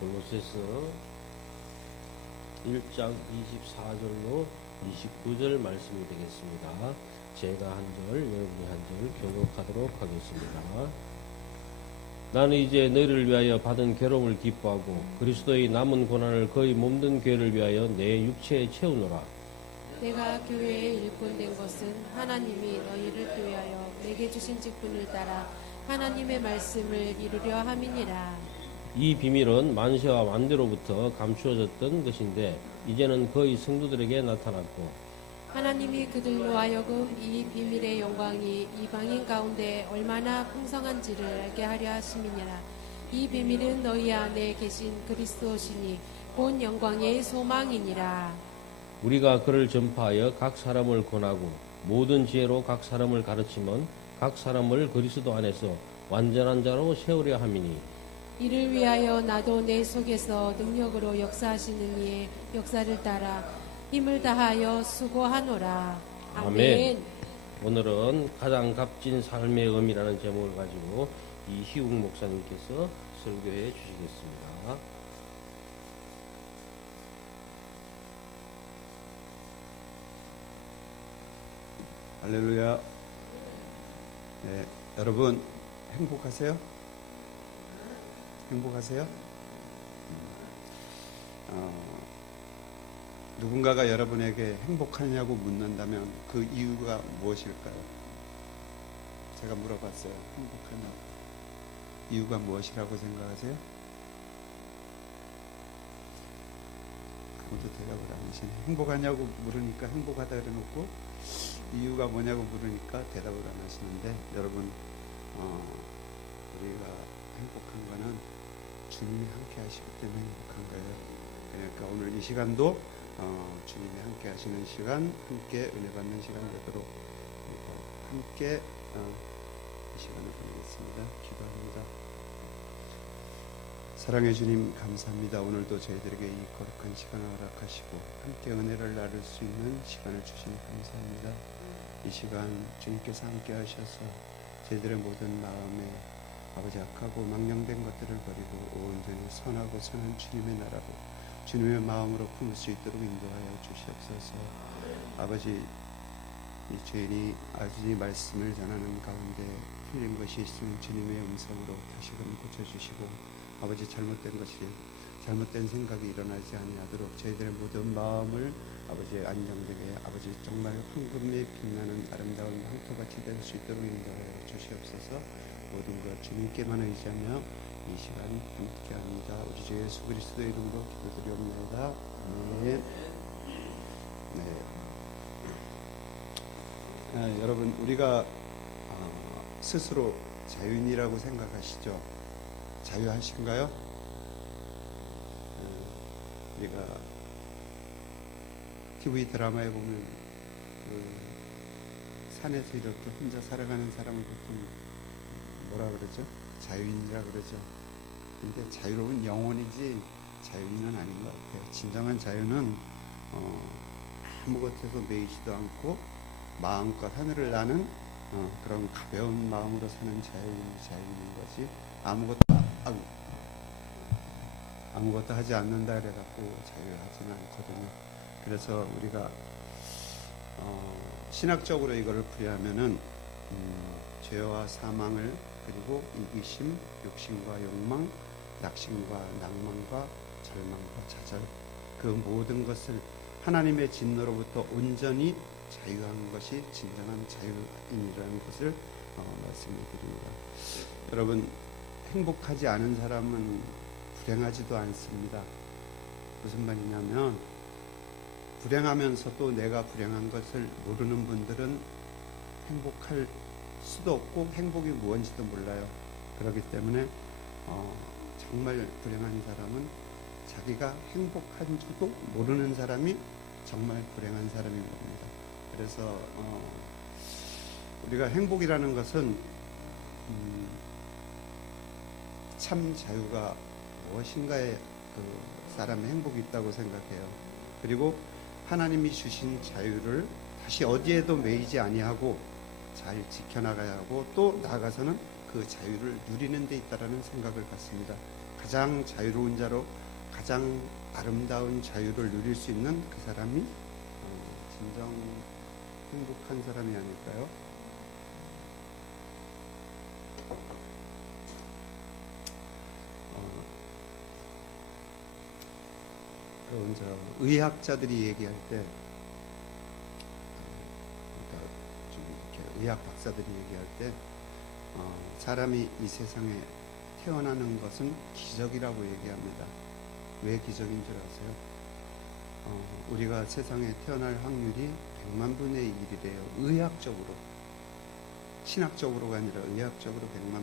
골로새서 1장 24절로 29절 말씀이 되겠습니다. 제가 한 절, 여러분이 한 절 교독하도록 하겠습니다. 나는 이제 너희를 위하여 받은 괴로움을 기뻐하고 그리스도의 남은 고난을 거의 몸든 교회를 위하여 내 육체에 채우노라. 내가 교회에 일꾼된 것은 하나님이 너희를 위하여 내게 주신 직분을 따라 하나님의 말씀을 이루려 함이니라. 이 비밀은 만세와 만대로부터 감추어졌던 것인데 이제는 거의 성도들에게 나타났고 하나님이 그들로 하여금 이 비밀의 영광이 이방인 가운데 얼마나 풍성한지를 알게 하려 하심이니라. 이 비밀은 너희 안에 계신 그리스도시니 본 영광의 소망이니라. 우리가 그를 전파하여 각 사람을 권하고 모든 지혜로 각 사람을 가르치면 각 사람을 그리스도 안에서 완전한 자로 세우려 함이니 이를 위하여 나도 내 속에서 능력으로 역사하시는 이의 역사를 따라 힘을 다하여 수고하노라. 아멘. 오늘은 가장 값진 삶의 의미라는 제목을 가지고 이희웅 목사님께서 설교해 주시겠습니다. 할렐루야. 네, 여러분 행복하세요? 행복하세요? 누군가가 여러분에게 행복하냐고 묻는다면 그 이유가 무엇일까요? 제가 물어봤어요. 행복하냐고. 이유가 무엇이라고 생각하세요? 아무도 대답을 안 하시네. 행복하냐고 물으니까 행복하다 그래놓고 이유가 뭐냐고 물으니까 대답을 안 하시는데, 여러분 우리가 행복한 거는 주님이 함께 하시기 때문에 행복한 거예요. 그러니까 오늘 이 시간도 주님이 함께 하시는 시간, 함께 은혜 받는 시간 되도록 함께 이 시간을 보내겠습니다. 기도합니다. 사랑해 주님 감사합니다. 오늘도 저희들에게 이 거룩한 시간을 허락하시고 함께 은혜를 나눌 수 있는 시간을 주시니 감사합니다. 이 시간 주님께서 함께 하셔서 저희들의 모든 마음에 아버지 악하고 망령된 것들을 버리고 온전히 선하고 선한 주님의 나라로 주님의 마음으로 품을 수 있도록 인도하여 주시옵소서. 아버지, 이 죄인이 아버지 말씀을 전하는 가운데 틀린 것이 있으면 주님의 음성으로 다시금 고쳐주시고, 아버지 잘못된 생각이 일어나지 아니하도록 저희들의 모든 마음을 아버지 안정되게 아버지 정말 황금에 빛나는 아름다운 황토같이 될 수 있도록 인도하여 주시옵소서. 모든 것 주님께만 의지하며 이 시간 함께합니다. 우리 주 예수 그리스도의 이름으로 기도드리옵나이다. 아멘. 네. 여러분, 우리가 스스로 자유인이라고 생각하시죠? 자유하신가요? 우리가 TV 드라마에 보면 산에서 이렇게 혼자 살아가는 사람을 보통 뭐라 그러죠? 자유인이라 그러죠. 근데 자유로운 영혼이지 자유인은 아닌 것 같아요. 진정한 자유는 아무것에도 매이지도 않고 마음껏 하늘을 나는 그런 가벼운 마음으로 사는 자유인 거지, 아무것도 하지 않는다 그래갖고 자유하지는 않거든요. 그래서 우리가 신학적으로 이거를 풀이하면은 죄와 사망을, 그리고 이기심, 욕심과 욕망, 낙심과 낭만과 절망과 좌절, 그 모든 것을 하나님의 진노로부터 온전히 자유한 것이 진정한 자유인이라는 것을 말씀을 드립니다. 여러분, 행복하지 않은 사람은 불행하지도 않습니다. 무슨 말이냐면, 불행하면서도 내가 불행한 것을 모르는 분들은 행복할 수도 없고 행복이 무엇인지도 몰라요. 그렇기 때문에 정말 불행한 사람은 자기가 행복한 줄도 모르는 사람이 정말 불행한 사람인 겁니다. 그래서 우리가 행복이라는 것은 참 자유가 무엇인가에 그 사람의 행복이 있다고 생각해요. 그리고 하나님이 주신 자유를 다시 어디에도 매이지 아니하고 잘 지켜나가야 하고, 또 나아가서는 그 자유를 누리는 데 있다라는 생각을 갖습니다. 가장 자유로운 자로 가장 아름다운 자유를 누릴 수 있는 그 사람이 진정 행복한 사람이 아닐까요? 먼저 의학자들이 얘기할 때, 그러니까 좀 이렇게 의학 박사들이 얘기할 때, 사람이 이 세상에 태어나는 것은 기적이라고 얘기합니다. 왜 기적인 줄 아세요? 우리가 세상에 태어날 확률이 100만 분의 1이래요. 의학적으로. 신학적으로가 아니라 의학적으로 100만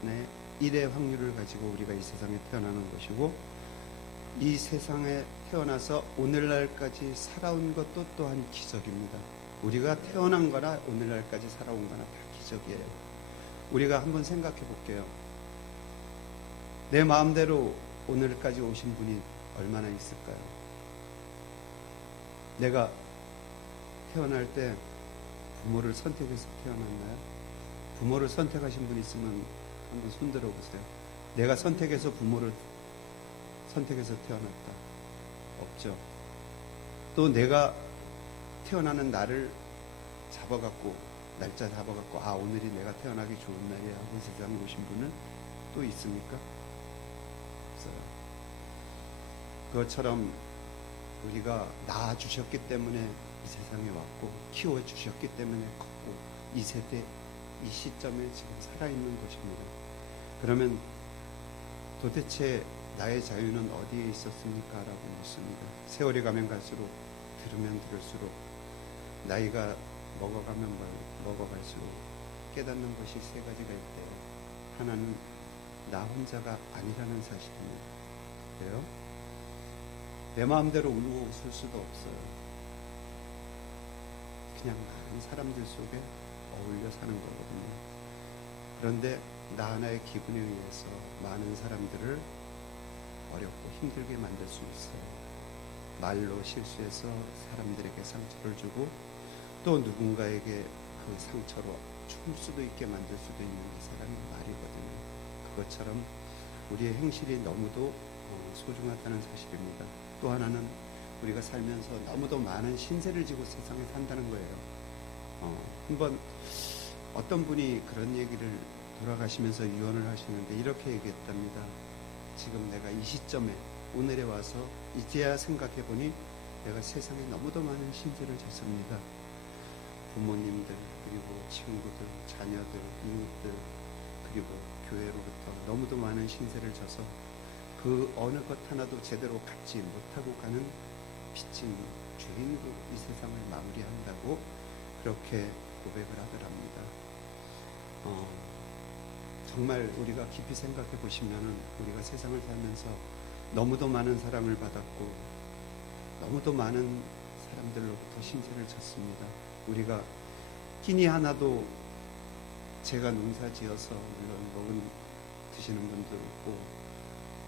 분의 1의 확률을 가지고 우리가 이 세상에 태어나는 것이고, 이 세상에 태어나서 오늘날까지 살아온 것도 또한 기적입니다. 우리가 태어난 거나 오늘날까지 살아온 거나 다 기적이에요. 우리가 한번 생각해 볼게요. 내 마음대로 오늘까지 오신 분이 얼마나 있을까요? 내가 태어날 때 부모를 선택해서 태어났나요? 부모를 선택하신 분 있으면 한번 손 들어보세요. 내가 선택해서 부모를 선택해서 태어났다. 없죠. 또 내가 태어나는 날을 잡아갖고, 날짜 잡아갖고, 오늘이 내가 태어나기 좋은 날이야 하고 세상에 오신 분은 또 있습니까? 없어요. 그것처럼 우리가 낳아주셨기 때문에 이 세상에 왔고, 키워주셨기 때문에 컸고, 이 세대, 이 시점에 지금 살아있는 것입니다. 그러면 도대체 나의 자유는 어디에 있었습니까? 라고 묻습니다. 세월이 가면 갈수록, 들으면 들을수록, 나이가 먹어가면 먹어갈수록 깨닫는 것이 세 가지가 있대요. 하나는 나 혼자가 아니라는 사실입니다. 그래요? 내 마음대로 울고 웃을 수도 없어요. 그냥 많은 사람들 속에 어울려 사는 거거든요. 그런데 나 하나의 기분에 의해서 많은 사람들을 어렵고 힘들게 만들 수 있어요. 말로 실수해서 사람들에게 상처를 주고, 또 누군가에게 그 상처로 죽을 수도 있게 만들 수도 있는 게 사람의 말이거든요. 그것처럼 우리의 행실이 너무도 소중하다는 사실입니다. 또 하나는 우리가 살면서 너무도 많은 신세를 지고 세상에 산다는 거예요. 한번 어떤 분이 그런 얘기를, 돌아가시면서 유언을 하시는데 이렇게 얘기했답니다. 지금 내가 이 시점에, 오늘에 와서 이제야 생각해보니 내가 세상에 너무도 많은 신세를 졌습니다. 부모님들, 그리고 친구들, 자녀들, 이웃들, 그리고 교회로부터 너무도 많은 신세를 져서 그 어느 것 하나도 제대로 갖지 못하고 가는 빚진 죄인으로 이 세상을 마무리한다고 그렇게 고백을 하더랍니다. 정말 우리가 깊이 생각해 보시면은 우리가 세상을 살면서 너무도 많은 사랑을 받았고, 너무도 많은 사람들로부터 신세를 졌습니다. 우리가 끼니 하나도, 제가 농사 지어서 물론 드시는 분도 있고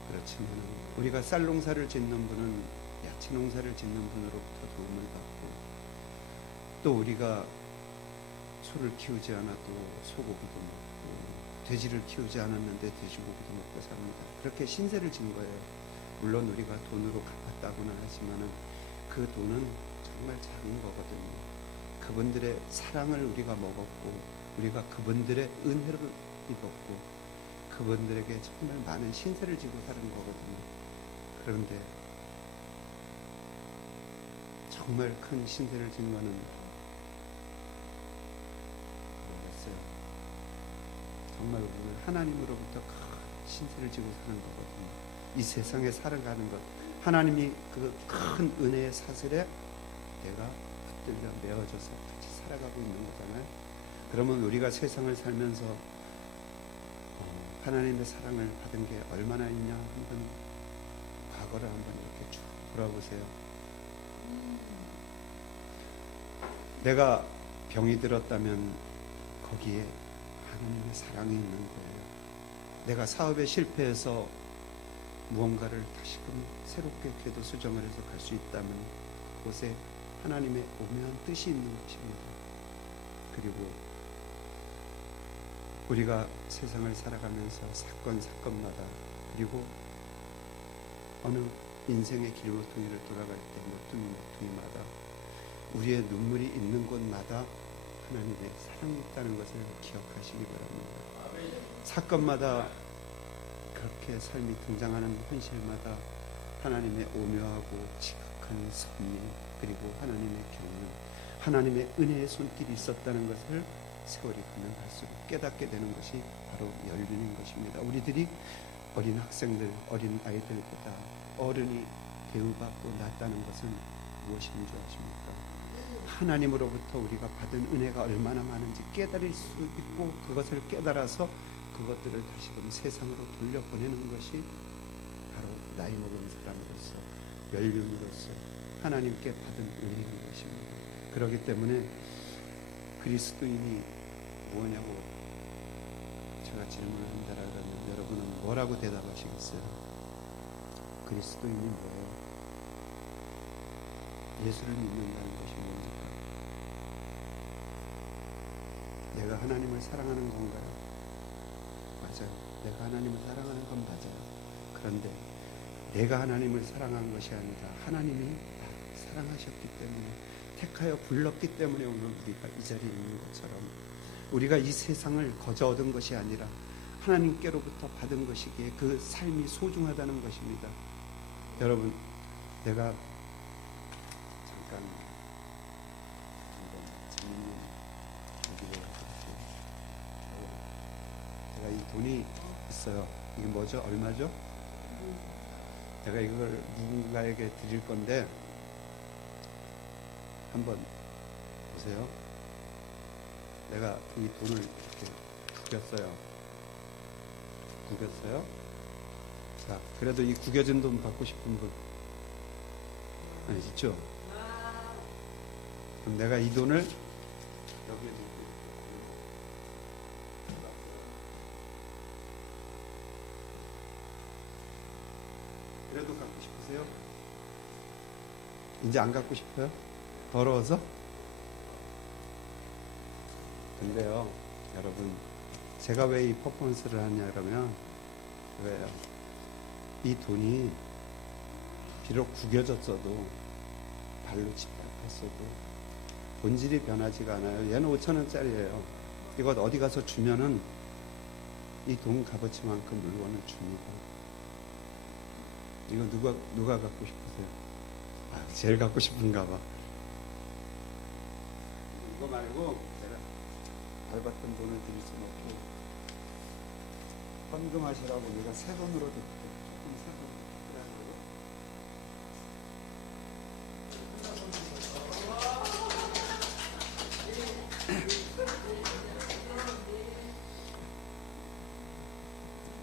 그렇지만, 우리가 쌀 농사를 짓는 분은 야채 농사를 짓는 분으로부터 도움을 받고, 또 우리가 소를 키우지 않아도 소고기도 먹고, 돼지를 키우지 않았는데 돼지고기도 먹고 삽니다. 그렇게 신세를 진 거예요. 물론 우리가 돈으로 갚았다고는 하지만은 그 돈은 정말 작은 거거든요. 그분들의 사랑을 우리가 먹었고, 우리가 그분들의 은혜를 입었고, 그분들에게 정말 많은 신세를 지고 사는 거거든요. 그런데 정말 큰 신세를 진 거는 모르겠어요. 정말 우리는 하나님으로부터 큰 신세를 지고 사는 거거든요. 이 세상에 살아가는 것, 하나님이 그 큰 은혜의 사슬에 내가 붙들려 메어져서 같이 살아가고 있는 거잖아요. 그러면 우리가 세상을 살면서 하나님의 사랑을 받은 게 얼마나 있냐, 한번 과거를 한번 이렇게 쭉 돌아보세요. 내가 병이 들었다면 거기에 하나님의 사랑이 있는 거예요. 내가 사업에 실패해서 무언가를 다시금 새롭게 궤도 수정을 해서 갈 수 있다면 그곳에 하나님의 오묘한 뜻이 있는 것입니다. 그리고 우리가 세상을 살아가면서 사건마다 그리고 어느 인생의 길모퉁이를 돌아갈 때 모퉁이마다 우리의 눈물이 있는 곳마다 하나님의 사랑이 있다는 것을 기억하시기 바랍니다. 사건마다 그렇게 삶이 등장하는 현실마다 하나님의 오묘하고 지극한 섭리 그리고 하나님의 경륜, 하나님의 은혜의 손길이 있었다는 것을 세월이 가면 갈수록 깨닫게 되는 것이 바로 열륜인 것입니다. 우리들이 어린 학생들, 어린 아이들보다 어른이 대우받고 낫다는 것은 무엇인 줄 아십니까? 하나님으로부터 우리가 받은 은혜가 얼마나 많은지 깨달을 수 있고 그것을 깨달아서 그것들을 다시금 세상으로 돌려보내는 것이 바로 나이 먹은 사람으로서 연륜으로서 하나님께 받은 은혜인 것입니다. 그렇기 때문에 그리스도인이 뭐냐고 제가 질문을 한다라면 여러분은 뭐라고 대답하시겠어요? 그리스도인이 뭐예요? 예수를 믿는다는 것이 뭡니까? 내가 하나님을 사랑하는 건가요? 맞아요. 내가 하나님을 사랑하는 건 맞아요. 그런데 내가 하나님을 사랑한 것이 아니라 하나님이 나를 사랑하셨기 때문에 택하여 불렀기 때문에 오늘 우리가 이 자리에 있는 것처럼 우리가 이 세상을 거저 얻은 것이 아니라 하나님께로부터 받은 것이기에 그 삶이 소중하다는 것입니다. 여러분, 내가 잠깐 한번 재밌는 얘기를 해볼게요. 제가 이 돈이 있어요. 이게 뭐죠? 얼마죠? 제가 이걸 누군가에게 드릴 건데 한번 보세요. 내가 이 돈을 이렇게 구겼어요. 자, 그래도 이 구겨진 돈 받고 싶은 분 아니시죠? 그럼 내가 이 돈을 여기에 그래도 갖고 싶으세요? 이제 안 갖고 싶어요? 더러워서? 근데요, 여러분, 제가 왜 이 퍼포먼스를 하냐 그러면 왜요? 이 돈이 비록 구겨졌어도 발로 집착했어도 본질이 변하지가 않아요. 얘는 5,000원짜리예요. 이거 어디 가서 주면은 이 돈 값어치만큼 물건을 줍니다. 이거 누가 갖고 싶으세요? 아, 제일 갖고 싶은가 봐. 이거 말고 제가 밟았던 돈을 드릴 수는 없고 헌금하시라고 내가 새 돈으로도 조금 새 돈.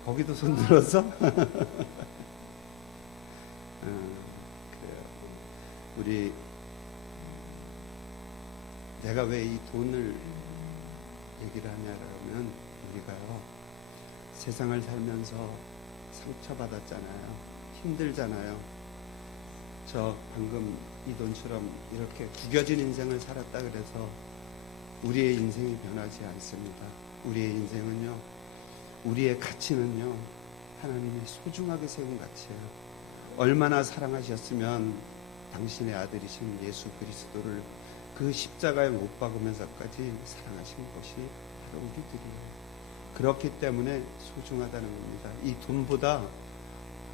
거기도 손 들었어? 우리 내가 왜 이 돈을 얘기를 하냐라면 우리가요 세상을 살면서 상처받았잖아요. 힘들잖아요. 저 방금 이 돈처럼 이렇게 구겨진 인생을 살았다 그래서 우리의 인생이 변하지 않습니다. 우리의 인생은요, 우리의 가치는요 하나님이 소중하게 세운 가치예요. 얼마나 사랑하셨으면 당신의 아들이신 예수 그리스도를 그 십자가에 못 박으면서까지 사랑하신 것이 바로 우리들이에요. 그렇기 때문에 소중하다는 겁니다. 이 돈보다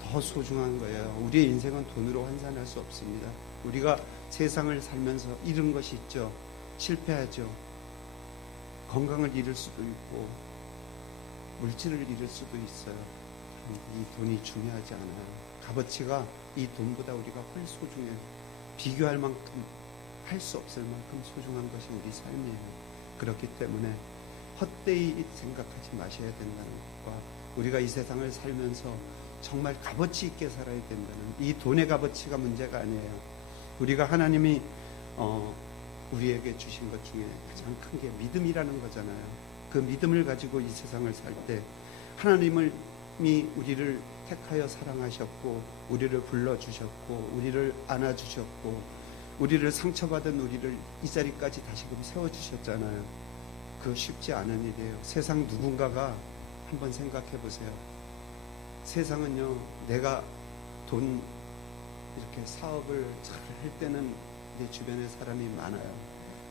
더 소중한 거예요. 우리의 인생은 돈으로 환산할 수 없습니다. 우리가 세상을 살면서 잃은 것이 있죠. 실패하죠. 건강을 잃을 수도 있고 물질을 잃을 수도 있어요. 이 돈이 중요하지 않아요. 값어치가 이 돈보다 우리가 훨씬 소중해요. 비교할 만큼 할 수 없을 만큼 소중한 것이 우리 삶이에요. 그렇기 때문에 헛되이 생각하지 마셔야 된다는 것과 우리가 이 세상을 살면서 정말 값어치 있게 살아야 된다는 이 돈의 값어치가 문제가 아니에요. 우리가 하나님이 우리에게 주신 것 중에 가장 큰 게 믿음이라는 거잖아요. 그 믿음을 가지고 이 세상을 살 때 하나님이 우리를 택하여 사랑하셨고 우리를 불러주셨고 우리를 안아주셨고 우리를 상처받은 우리를 이 자리까지 다시금 세워주셨잖아요. 그거 쉽지 않은 일이에요. 세상 누군가가 한번 생각해 보세요. 세상은요, 내가 돈 이렇게 사업을 잘 할 때는 내 주변에 사람이 많아요.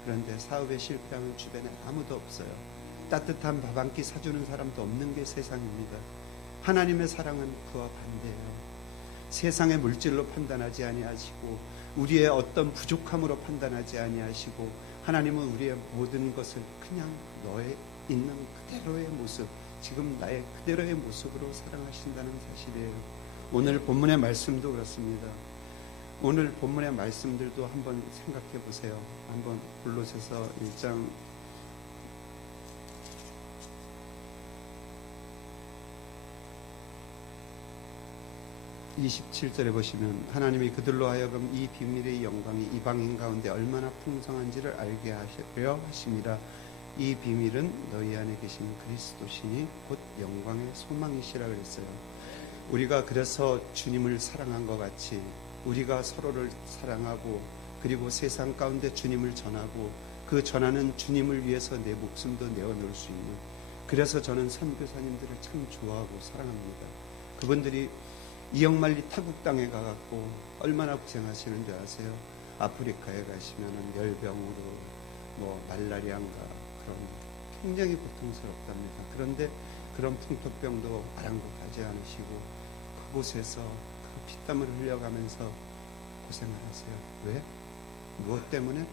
그런데 사업에 실패하면 주변에 아무도 없어요. 따뜻한 밥 한 끼 사주는 사람도 없는 게 세상입니다. 하나님의 사랑은 그와 반대예요. 세상의 물질로 판단하지 아니하시고 우리의 어떤 부족함으로 판단하지 아니하시고 하나님은 우리의 모든 것을 그냥 너의 있는 그대로의 모습, 지금 나의 그대로의 모습으로 사랑하신다는 사실이에요. 오늘 본문의 말씀도 그렇습니다. 오늘 본문의 말씀들도 한번 생각해 보세요. 한번 골로새서 1장 27절에 보시면 하나님이 그들로 하여금 이 비밀의 영광이 이방인 가운데 얼마나 풍성한지를 알게 하려 하심이라. 이 비밀은 너희 안에 계신 그리스도시니 곧 영광의 소망이시라 그랬어요. 우리가 그래서 주님을 사랑한 것 같이 우리가 서로를 사랑하고 그리고 세상 가운데 주님을 전하고 그 전하는 주님을 위해서 내 목숨도 내어놓을 수 있는, 그래서 저는 선교사님들을 참 좋아하고 사랑합니다. 그분들이 이역만리 타국 땅에 가갖고 얼마나 고생하시는 줄 아세요? 아프리카에 가시면은 열병으로 말라리아인가 그런 굉장히 고통스럽답니다. 그런데 그런 풍토병도 아랑곳하지 않으시고 그곳에서 그 피땀을 흘려가면서 고생을 하세요. 왜? 무엇 때문에?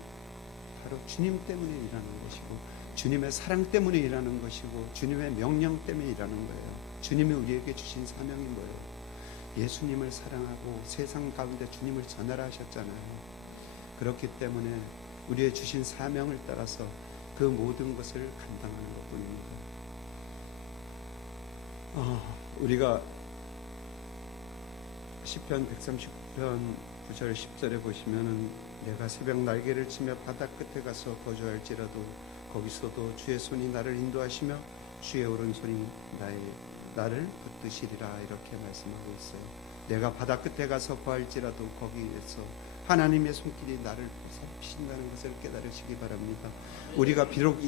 바로 주님 때문에 일하는 것이고 주님의 사랑 때문에 일하는 것이고 주님의 명령 때문에 일하는 거예요. 주님이 우리에게 주신 사명이 뭐예요? 예수님을 사랑하고 세상 가운데 주님을 전하라 하셨잖아요. 그렇기 때문에 우리의 주신 사명을 따라서 그 모든 것을 감당하는 것뿐입니다. 우리가 시편 139편 9절 10절에 보시면은 내가 새벽 날개를 치며 바다 끝에 가서 거주할지라도 거기서도 주의 손이 나를 인도하시며 주의 오른손이 나를 붙드시리라 이렇게 말씀하고 있어요. 내가 바다 끝에 가서 거할지라도 거기에서 하나님의 손길이 나를 보살피신다는 것을 깨달으시기 바랍니다. 우리가 비록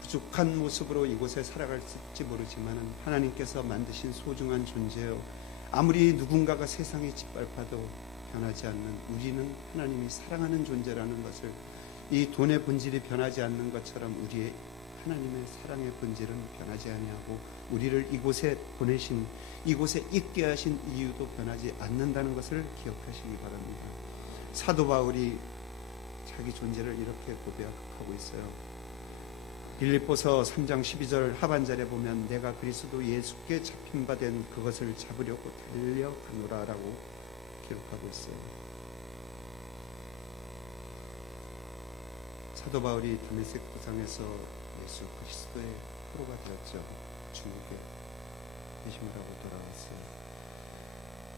부족한 모습으로 이곳에 살아갈지 모르지만 하나님께서 만드신 소중한 존재요. 아무리 누군가가 세상에 짓밟아도 변하지 않는 우리는 하나님이 사랑하는 존재라는 것을, 이 돈의 본질이 변하지 않는 것처럼 우리의 하나님의 사랑의 본질은 변하지 아니하고 우리를 이곳에 보내신, 이곳에 있게 하신 이유도 변하지 않는다는 것을 기억하시기 바랍니다. 사도 바울이 자기 존재를 이렇게 고백하고 있어요. 빌립보서 3장 12절 하반절에 보면 내가 그리스도 예수께 잡힌 바 된 그것을 잡으려고 달려가노라 라고 기록하고 있어요. 사도 바울이 다메섹 도상에서 예수 그리스도의 포로가 되었죠. 중국에 회심을 하고 돌아왔어요.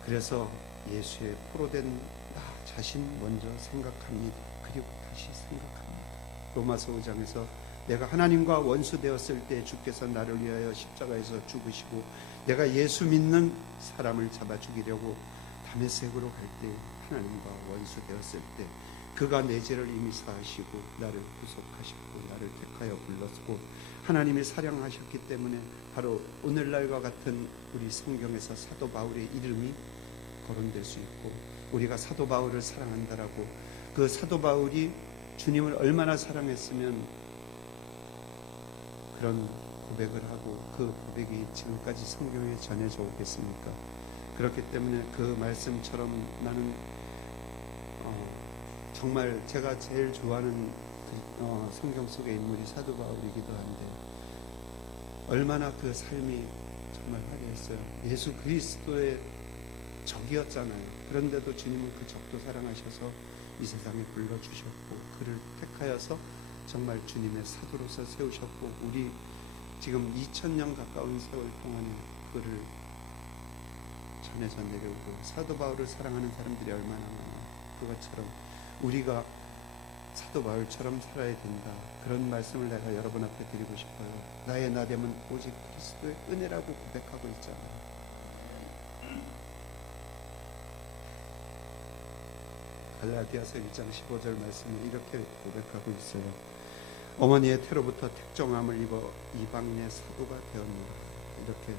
그래서 예수의 포로된 나 자신 먼저 생각합니다. 그리고 다시 생각합니다. 로마서 5장에서 내가 하나님과 원수 되었을 때 주께서 나를 위하여 십자가에서 죽으시고 내가 예수 믿는 사람을 잡아 죽이려고 다메섹으로 갈 때 하나님과 원수 되었을 때 그가 내 죄를 이미 사하시고 나를 구속하시고 나를 택하여 불렀고 하나님이 사랑하셨기 때문에 바로 오늘날과 같은 우리 성경에서 사도 바울의 이름이 거론될 수 있고 우리가 사도 바울을 사랑한다라고, 그 사도 바울이 주님을 얼마나 사랑했으면 그런 고백을 하고 그 고백이 지금까지 성경에 전해져 오겠습니까? 그렇기 때문에 그 말씀처럼 나는 정말 제가 제일 좋아하는 성경 속의 인물이 사도 바울이기도 한데 얼마나 그 삶이 정말 화려했어요. 예수 그리스도의 적이었잖아요. 그런데도 주님은 그 적도 사랑하셔서 이 세상에 불러주셨고 그를 택하여서 정말 주님의 사도로서 세우셨고 우리 지금 2000년 가까운 세월 동안에 그를 전해서 내려오고 사도 바울을 사랑하는 사람들이 얼마나 많아요. 그것처럼 우리가 사도 바울처럼 살아야 된다. 그런 말씀을 내가 여러분 앞에 드리고 싶어요. 나의 나됨은 오직 그리스도의 은혜라고 고백하고 있잖아요. 갈라디아서 1장 15절 말씀에 이렇게 고백하고 있어요. 어머니의 태로부터 택정함을 입어 이방인의 사도가 되었노라. 이렇게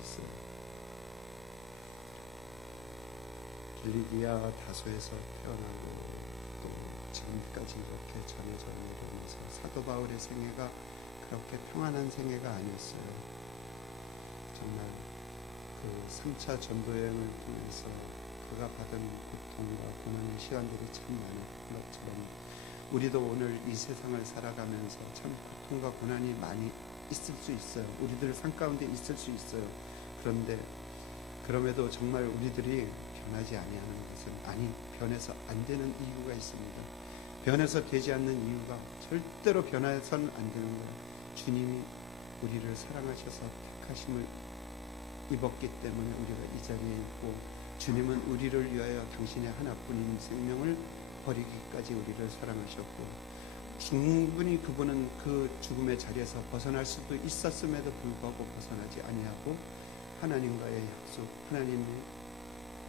있어요. 길리기아 다소에서 태어나고 또 지금까지 이렇게 전해져 내려오면서 사도 바울의 생애가 그렇게 평안한 생애가 아니었어요. 정말 그 3차 전도 여행을 통해서 그가 받은 고통과 고난의 시간들이 참 많은 것처럼 우리도 오늘 이 세상을 살아가면서 참 고통과 고난이 많이 있을 수 있어요. 우리들 삶 가운데 있을 수 있어요. 그런데 그럼에도 정말 우리들이 변하지 아니하는 것은 변해서 안 되는 이유가 있습니다. 변해서 되지 않는 이유가 절대로 변해서는 안 되는 거예요. 주님이 우리를 사랑하셔서 택하심을 입었기 때문에 우리가 이 자리에 있고, 주님은 우리를 위하여 당신의 하나뿐인 생명을 버리기까지 우리를 사랑하셨고, 충분히 그분은 그 죽음의 자리에서 벗어날 수도 있었음에도 불구하고 벗어나지 아니하고 하나님과의 약속, 하나님이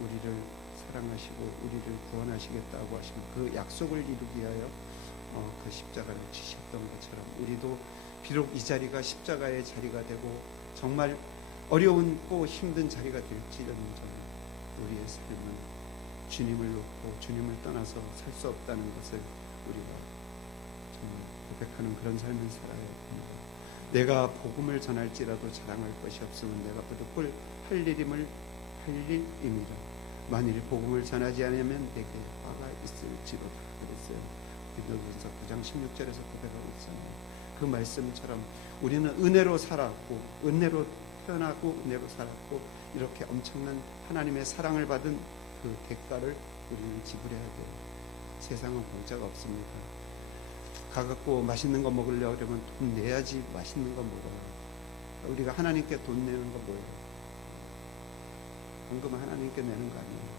우리를 사랑하시고 우리를 구원하시겠다고 하시는 그 약속을 이루기 위하여 그 십자가를 지셨던 것처럼 우리도 비록 이 자리가 십자가의 자리가 되고 정말 어려운고 힘든 자리가 될지언정 우리의 삶은 주님을 놓고 주님을 떠나서 살 수 없다는 것을 우리가 정말 고백하는 그런 삶을 살아야 합니다. 내가 복음을 전할지라도 자랑할 것이 없으면 내가 부득불 할 일임이라. 만일 복음을 전하지 않으면 내게 화가 있을지로다 그랬어요. 디도전서 9장 16절에서 고백하고 있잖아요. 그 말씀처럼 우리는 은혜로 살았고 은혜로 태어나고 은혜로 살았고 이렇게 엄청난 하나님의 사랑을 받은 그 대가를 우리는 지불해야 돼요. 세상은 공짜가 없습니다. 가갖고 맛있는 거 먹으려고 그러면 돈 내야지 맛있는 거 먹어요. 우리가 하나님께 돈 내는 거 뭐예요? 헌금 하나님께 내는 거 아니에요.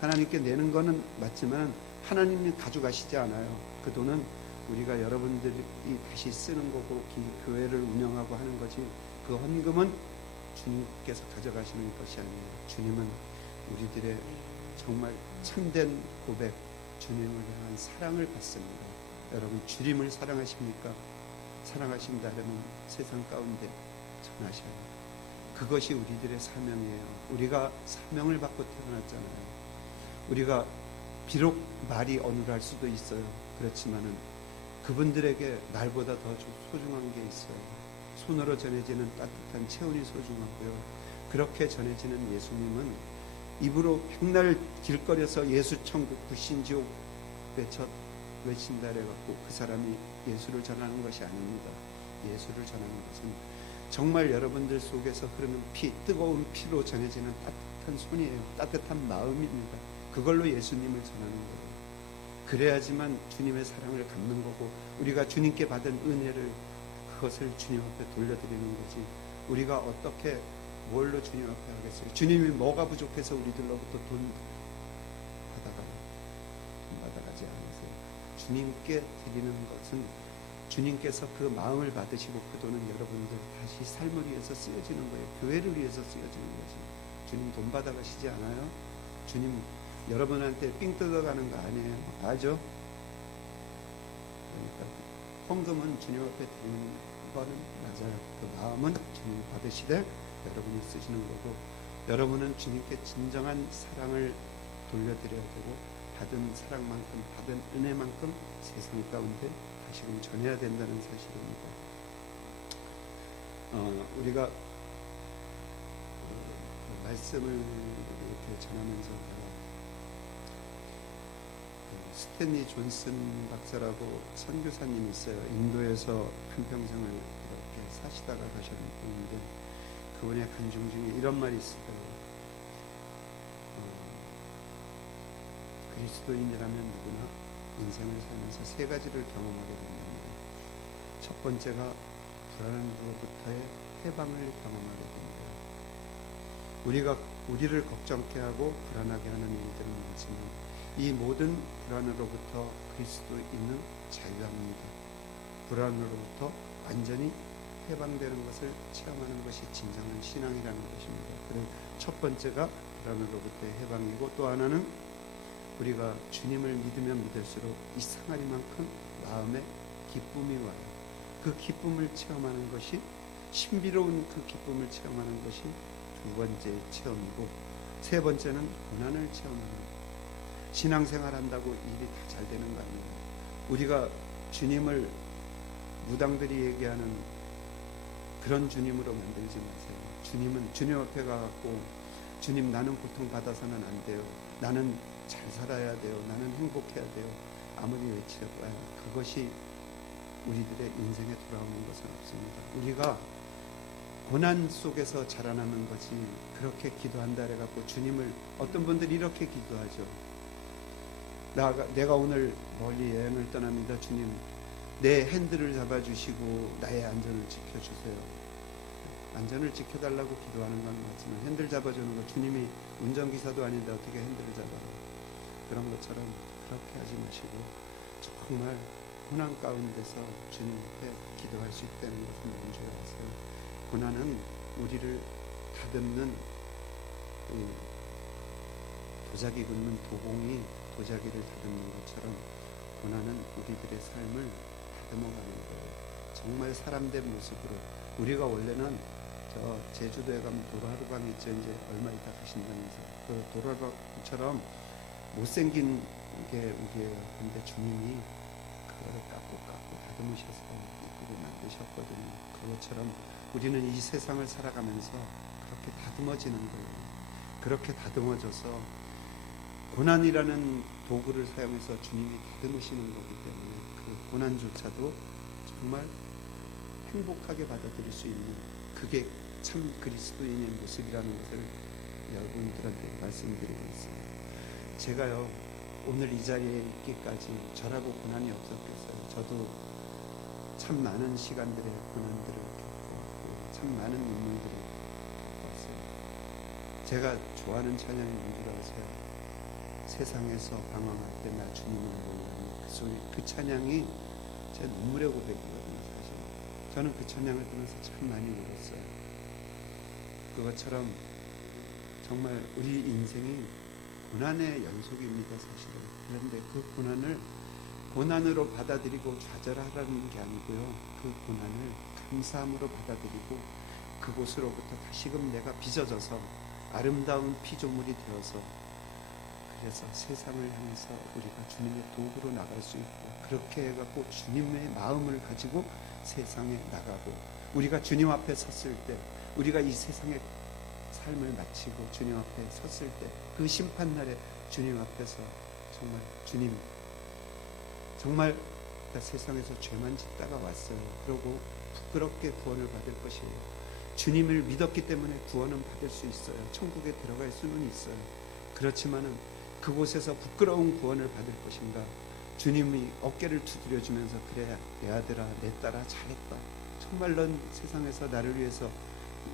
하나님께 내는 거는 맞지만 하나님이 가져가시지 않아요. 그 돈은 우리가 여러분들이 다시 쓰는 거고 교회를 운영하고 하는 거지, 그 헌금은 주님께서 가져가시는 것이 아니에요. 주님은 우리들의 정말 참된 고백, 주님을 향한 사랑을 받습니다. 여러분 주님을 사랑하십니까? 사랑하신다면 세상 가운데 전하셔야 해요. 그것이 우리들의 사명이에요. 우리가 사명을 받고 태어났잖아요. 우리가 비록 말이 어눌할 수도 있어요. 그렇지만은 그분들에게 날보다 더 소중한 게 있어요. 손으로 전해지는 따뜻한 체온이 소중하고요. 그렇게 전해지는 예수님은 입으로 백날 길거리에서 예수 천국 불신지옥 외친다 그래갖고 그 사람이 예수를 전하는 것이 아닙니다. 예수를 전하는 것은 정말 여러분들 속에서 흐르는 피, 뜨거운 피로 전해지는 따뜻한 손이에요. 따뜻한 마음입니다. 그걸로 예수님을 전하는 거예요. 그래야지만 주님의 사랑을 갚는 거고 우리가 주님께 받은 은혜를 그것을 주님 앞에 돌려드리는 거지, 우리가 어떻게 뭘로 주님 앞에 하겠어요? 주님이 뭐가 부족해서 우리들로부터 돈 받아가지 않으세요. 주님께 드리는 것은 주님께서 그 마음을 받으시고 그 돈은 여러분들 다시 삶을 위해서 쓰여지는 거예요. 교회를 위해서 쓰여지는 거지. 주님 돈 받아가시지 않아요. 주님 여러분한테 삥 뜯어가는 거 아니에요. 알죠? 그러니까 헌금은 주님 앞에 드리는 거는 맞아요. 그 마음은 주님 받으시되 여러분이 쓰시는 거고, 여러분은 주님께 진정한 사랑을 돌려드려야 되고 받은 사랑만큼 받은 은혜만큼 세상 가운데 다시금 전해야 된다는 사실입니다. 우리가 말씀을 이렇게 전하면서 스탠리 존슨 박사라고 선교사님이 있어요. 인도에서 한평생을 이렇게 사시다가 가셨는데 그분의 간증 중에 이런 말이 있어요. 그리스도인이라면 누구나 인생을 살면서 세 가지를 경험하게 됩니다. 첫 번째가 불안으로부터의 해방을 경험하게 됩니다. 우리가 우리를 걱정케 하고 불안하게 하는 일들은 많지만 이 모든 불안으로부터 그리스도인은 자유합니다. 불안으로부터 완전히 해방되는 것을 체험하는 것이 진정한 신앙이라는 것입니다. 그래서 첫 번째가 불안으로부터의 해방이고, 또 하나는 우리가 주님을 믿으면 믿을수록 이상하리만큼 마음에 기쁨이 와요. 그 기쁨을 체험하는 것이, 신비로운 그 기쁨을 체험하는 것이 두 번째 체험이고, 세 번째는 고난을 체험하는 거예요. 신앙생활한다고 일이 다 잘 되는 거 아니에요. 우리가 주님을 무당들이 얘기하는 그런 주님으로 만들지 마세요. 주님은 주님 앞에 가갖고 주님, 나는 고통 받아서는 안 돼요. 나는 잘 살아야 돼요. 나는 행복해야 돼요. 아무리 외치려고 해요. 그것이 우리들의 인생에 돌아오는 것은 없습니다. 우리가 고난 속에서 자라나는 것이, 그렇게 기도한다 해갖고 주님을, 어떤 분들이 이렇게 기도하죠. 내가 오늘 멀리 여행을 떠납니다. 주님, 내 핸들을 잡아주시고 나의 안전을 지켜주세요. 안전을 지켜달라고 기도하는 건 맞지만, 핸들 잡아주는 거, 주님이 운전기사도 아닌데 어떻게 핸들을 잡아요? 그런 것처럼 그렇게 하지 마시고, 정말 고난 가운데서 주님 앞에 기도할 수 있다는 것을 먼저 아세요. 고난은 우리를 다듬는, 도자기 긋는 도공이 도자기를 다듬는 것처럼, 고난은 우리들의 삶을 다듬어가는 거예요. 정말 사람된 모습으로. 우리가 원래는 저 제주도에 가면 도라루방 있죠. 이제 얼마 있다 가신다면서. 그 도라루방처럼 못생긴 게 우리예요. 근데 주님이 그거를 깎고 다듬으셔서 이쁘게 만드셨거든요. 그것처럼 우리는 이 세상을 살아가면서 그렇게 다듬어지는 거예요. 그렇게 다듬어져서 고난이라는 도구를 사용해서 주님이 다듬으시는 거기 때문에, 그 고난조차도 정말 행복하게 받아들일 수 있는, 그게 참 그리스도인의 모습이라는 것을 여러분들한테 말씀드리고 있습니다. 제가요, 오늘 이 자리에 있기까지 저라고 고난이 없었겠어요. 저도 참 많은 시간들의 고난들을 겪고 참 많은 눈물들을 겪었어요. 제가 좋아하는 찬양이 뭔지 아세요? 세상에서 방황할 때 나 주님을 몰라니, 그 소리, 그 찬양이 제 눈물의 고백이거든요. 사실 저는 그 찬양을 들으면서 참 많이 울었어요. 그것처럼 정말 우리 인생이 고난의 연속입니다. 사실은. 그런데 그 고난을 고난으로 받아들이고 좌절하라는 게 아니고요, 그 고난을 감사함으로 받아들이고 그곳으로부터 다시금 내가 빚어져서 아름다운 피조물이 되어서, 그래서 세상을 향해서 우리가 주님의 도구로 나갈 수 있고, 그렇게 해갖고 주님의 마음을 가지고 세상에 나가고, 우리가 주님 앞에 섰을 때, 우리가 이 세상의 삶을 마치고 주님 앞에 섰을 때, 그 심판날에 주님 앞에서 정말, 주님, 정말 나 세상에서 죄만 짓다가 왔어요. 그러고 부끄럽게 구원을 받을 것이에요. 주님을 믿었기 때문에 구원은 받을 수 있어요. 천국에 들어갈 수는 있어요. 그렇지만은 그곳에서 부끄러운 구원을 받을 것인가, 주님이 어깨를 두드려주면서, 그래 내 아들아, 내 딸아, 잘했다. 정말 넌 세상에서 나를 위해서,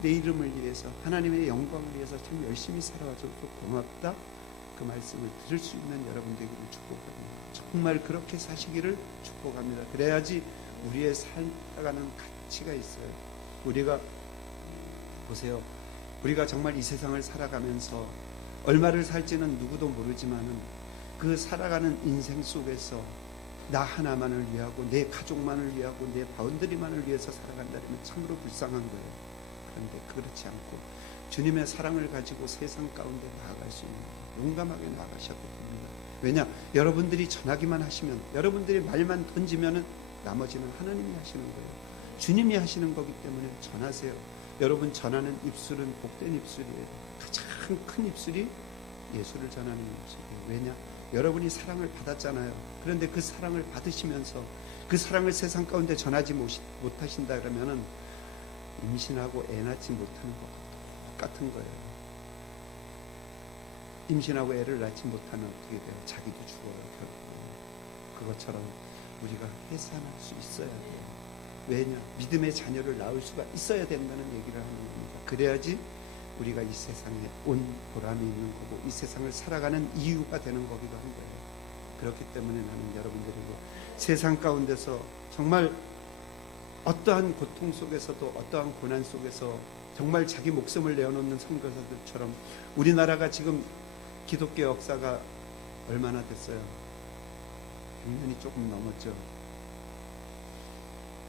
내 이름을 위해서, 하나님의 영광을 위해서 참 열심히 살아와줘서 고맙다. 그 말씀을 들을 수 있는 여러분 되기를 축복합니다. 정말 그렇게 사시기를 축복합니다. 그래야지 우리의 살아가는 가치가 있어요. 우리가 보세요. 우리가 정말 이 세상을 살아가면서 얼마를 살지는 누구도 모르지만은, 그 살아가는 인생 속에서 나 하나만을 위하고, 내 가족만을 위하고, 내 바운더리만을 위해서 살아간다면 참으로 불쌍한 거예요. 그런데 그렇지 않고 주님의 사랑을 가지고 세상 가운데 나아갈 수 있는, 용감하게 나아가셔야 됩니다. 왜냐? 여러분들이 전하기만 하시면, 여러분들이 말만 던지면은 나머지는 하나님이 하시는 거예요. 주님이 하시는 거기 때문에 전하세요. 여러분 전하는 입술은 복된 입술이에요. 가장 큰 입술이 예수를 전하는 입술이에요. 왜냐? 여러분이 사랑을 받았잖아요. 그런데 그 사랑을 받으시면서 그 사랑을 세상 가운데 전하지 못하신다 그러면은 임신하고 애 낳지 못하는 것과 똑같은 거예요. 임신하고 애를 낳지 못하면 어떻게 돼요? 자기도 죽어요, 결국은. 그것처럼 우리가 해산할 수 있어야 돼요. 왜냐? 믿음의 자녀를 낳을 수가 있어야 된다는 얘기를 하는 겁니다. 그래야지 우리가 이 세상에 온 보람이 있는 거고, 이 세상을 살아가는 이유가 되는 거기도 한 거예요. 그렇기 때문에 나는 여러분들에게 세상 가운데서 정말 어떠한 고통 속에서도, 어떠한 고난 속에서 정말 자기 목숨을 내어놓는 선교사들처럼, 우리나라가 지금 기독교 역사가 얼마나 됐어요? 100년이 조금 넘었죠.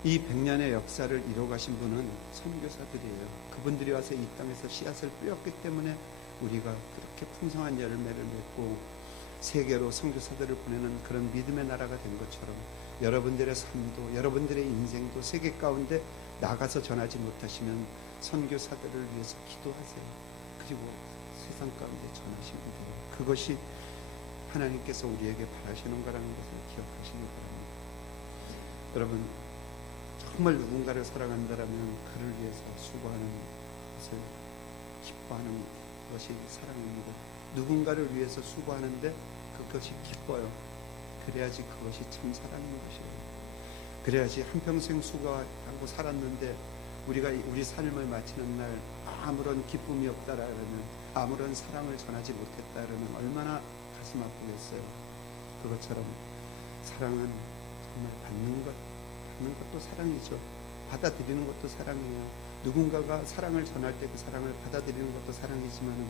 이 100년의 역사를 이뤄가신 분은 선교사들이에요. 그분들이 와서 이 땅에서 씨앗을 뿌렸기 때문에 우리가 그렇게 풍성한 열매를 맺고 세계로 선교사들을 보내는 그런 믿음의 나라가 된 것처럼 여러분들의 삶도 여러분들의 인생도 세계 가운데 나가서 전하지 못하시면 선교사들을 위해서 기도하세요. 그리고 세상 가운데 전하시면 돼요. 그것이 하나님께서 우리에게 바라시는 거라는 것을 기억하시기 바랍니다. 여러분, 정말 누군가를 사랑한다면 그를 위해서 수고하는 것을 기뻐하는 것이 사랑입니다. 누군가를 위해서 수고하는데 그것이 기뻐요. 그래야지 그것이 참 사랑인 것이에요. 그래야지 한평생 수고하고 살았는데 우리가 우리 삶을 마치는 날 아무런 기쁨이 없다라면, 아무런 사랑을 전하지 못했다라면 얼마나 가슴 아프겠어요. 그것처럼 사랑은 정말 받는 것도 사랑이죠. 받아들이는 것도 사랑이에요. 누군가가 사랑을 전할 때 그 사랑을 받아들이는 것도 사랑이지만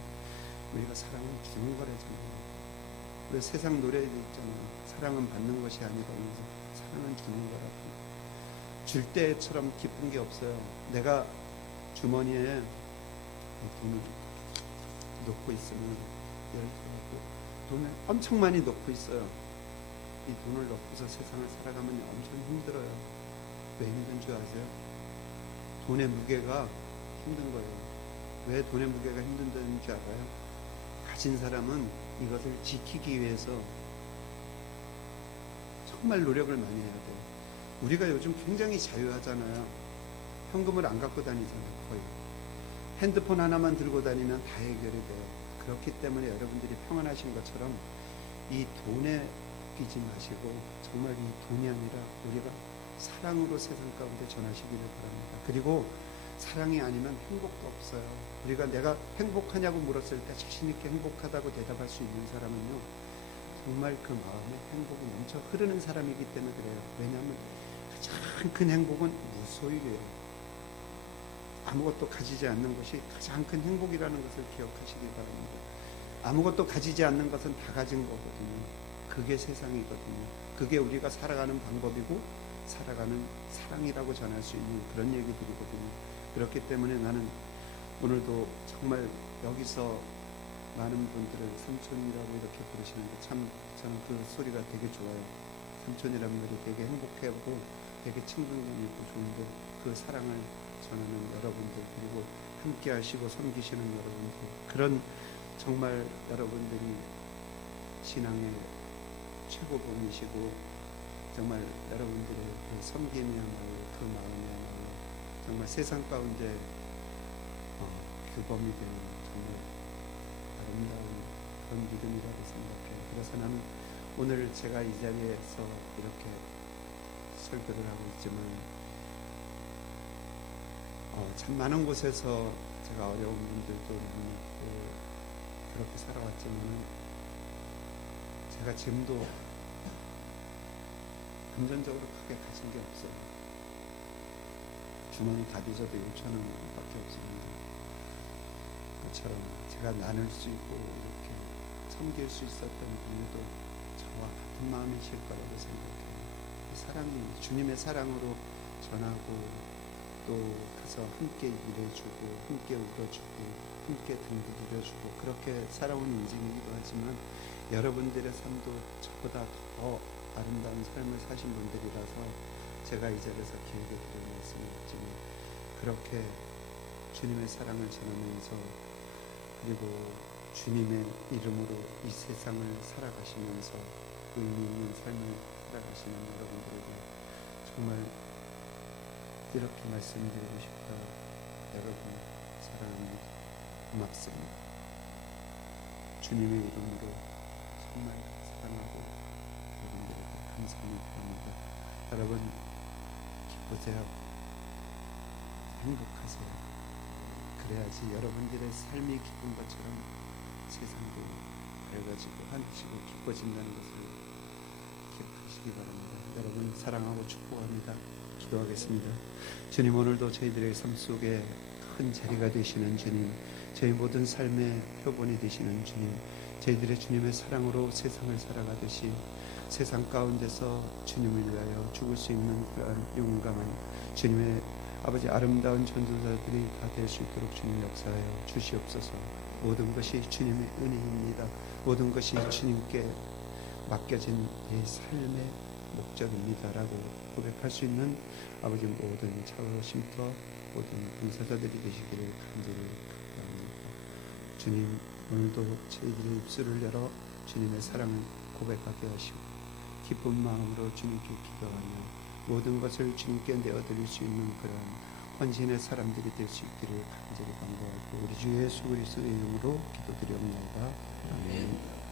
우리가 사랑은 주는 거라잖아요. 왜 세상 노래도 있잖아요. 사랑은 받는 것이 아니라 사랑은 주는 거라고. 줄 때처럼 기쁜 게 없어요. 내가 주머니에 돈을 넣고 있으면 예를 들어 돈을 엄청 많이 넣고 있어요. 이 돈을 넣고서 세상을 살아가면 엄청 힘들어요. 왜 힘든 줄 아세요? 돈의 무게가 힘든 거예요. 왜 돈의 무게가 힘든다는 줄 알아요? 가진 사람은 이것을 지키기 위해서 정말 노력을 많이 해야 돼요. 우리가 요즘 굉장히 자유하잖아요. 현금을 안 갖고 다니잖아요. 거의 핸드폰 하나만 들고 다니면 다 해결이 돼요. 그렇기 때문에 여러분들이 평안하신 것처럼 이 돈에 끼지 마시고 정말 이 돈이 아니라 우리가 사랑으로 세상 가운데 전하시기를 바랍니다. 그리고 사랑이 아니면 행복도 없어요. 우리가 내가 행복하냐고 물었을 때 자신 있게 행복하다고 대답할 수 있는 사람은요, 정말 그 마음에 행복이 넘쳐 흐르는 사람이기 때문에 그래요. 왜냐하면 가장 큰 행복은 무소유예요. 아무것도 가지지 않는 것이 가장 큰 행복이라는 것을 기억하시기 바랍니다. 아무것도 가지지 않는 것은 다 가진 거거든요. 그게 세상이거든요. 그게 우리가 살아가는 방법이고 살아가는 사랑이라고 전할 수 있는 그런 얘기들이거든요. 그렇기 때문에 나는 오늘도 정말 여기서 많은 분들을 삼촌이라고 이렇게 부르시는데 참 저는 그 소리가 되게 좋아요. 삼촌이라는 말이 되게 행복하고 되게 친근감 있고 좋은데 그 사랑을 전하는 여러분들, 그리고 함께 하시고 섬기시는 여러분들, 그런 정말 여러분들이 신앙의 최고봉이시고 정말 여러분들의 그 섬김이야말로 그 마음이야말로 정말 세상 가운데 규범이 되는 정말 아름다운 그런 믿음이라고 생각해요. 그래서 나는 오늘 제가 이 자리에서 이렇게 설교를 하고 있지만 참 많은 곳에서 제가 어려운 분들도 그렇게 살아왔지만 제가 지금도 금전적으로 크게 가진 게 없어요. 주머니 다 뒤져도 6,000원밖에 없습니다. 그처럼 제가 나눌 수 있고 이렇게 섬길 수 있었던 분들도 저와 같은 마음이실 거라고 생각해요. 사랑이 주님의 사랑으로 전하고 또 가서 함께 일해주고 함께 울어주고 함께 등 두드려주고 그렇게 살아온 인생이기도 하지만 여러분들의 삶도 저보다 더 아름다운 삶을 사신 분들이라서 제가 이 자리에서 길게 드리는 말씀을 드리지만 그렇게 주님의 사랑을 전하면서 그리고 주님의 이름으로 이 세상을 살아가시면서 의미 있는 삶을 살아가시는 여러분들에게 정말 이렇게 말씀드리고 싶다. 여러분 사랑합니다. 고맙습니다. 주님의 이름으로 정말 사랑하고 여러분들에게 감사를 드립니다. 여러분 기쁘세요. 행복하세요. 그래야지 여러분들의 삶이 기쁜 것처럼 세상도 밝아지고 환해지고 기뻐진다는 것을 기억하시기 바랍니다. 여러분 사랑하고 축복합니다. 기도하겠습니다. 주님, 오늘도 저희들의 삶 속에 큰 자리가 되시는 주님, 저희 모든 삶의 표본이 되시는 주님, 저희들의 주님의 사랑으로 세상을 살아가듯이 세상 가운데서 주님을 위하여 죽을 수 있는 그러한 용감한 주님의 아버지 아름다운 전도자들이 다 될 수 있도록 주님 역사하여 주시옵소서. 모든 것이 주님의 은혜입니다. 모든 것이 주님께 맡겨진 내 삶의 목적입니다라고 고백할 수 있는 아버지 모든 차오심터 모든 봉사자들이 되시기를 간절히 바랍니다. 주님, 오늘도 저희들의 입술을 열어 주님의 사랑을 고백하게 하시고 기쁜 마음으로 주님께 기도하며 모든 것을 주님께 내어드릴 수 있는 그런 헌신의 사람들이 될 수 있기를 간절히 간구하고 우리 주 예수 그리스도의 이름으로 기도드리옵나이다. 아멘.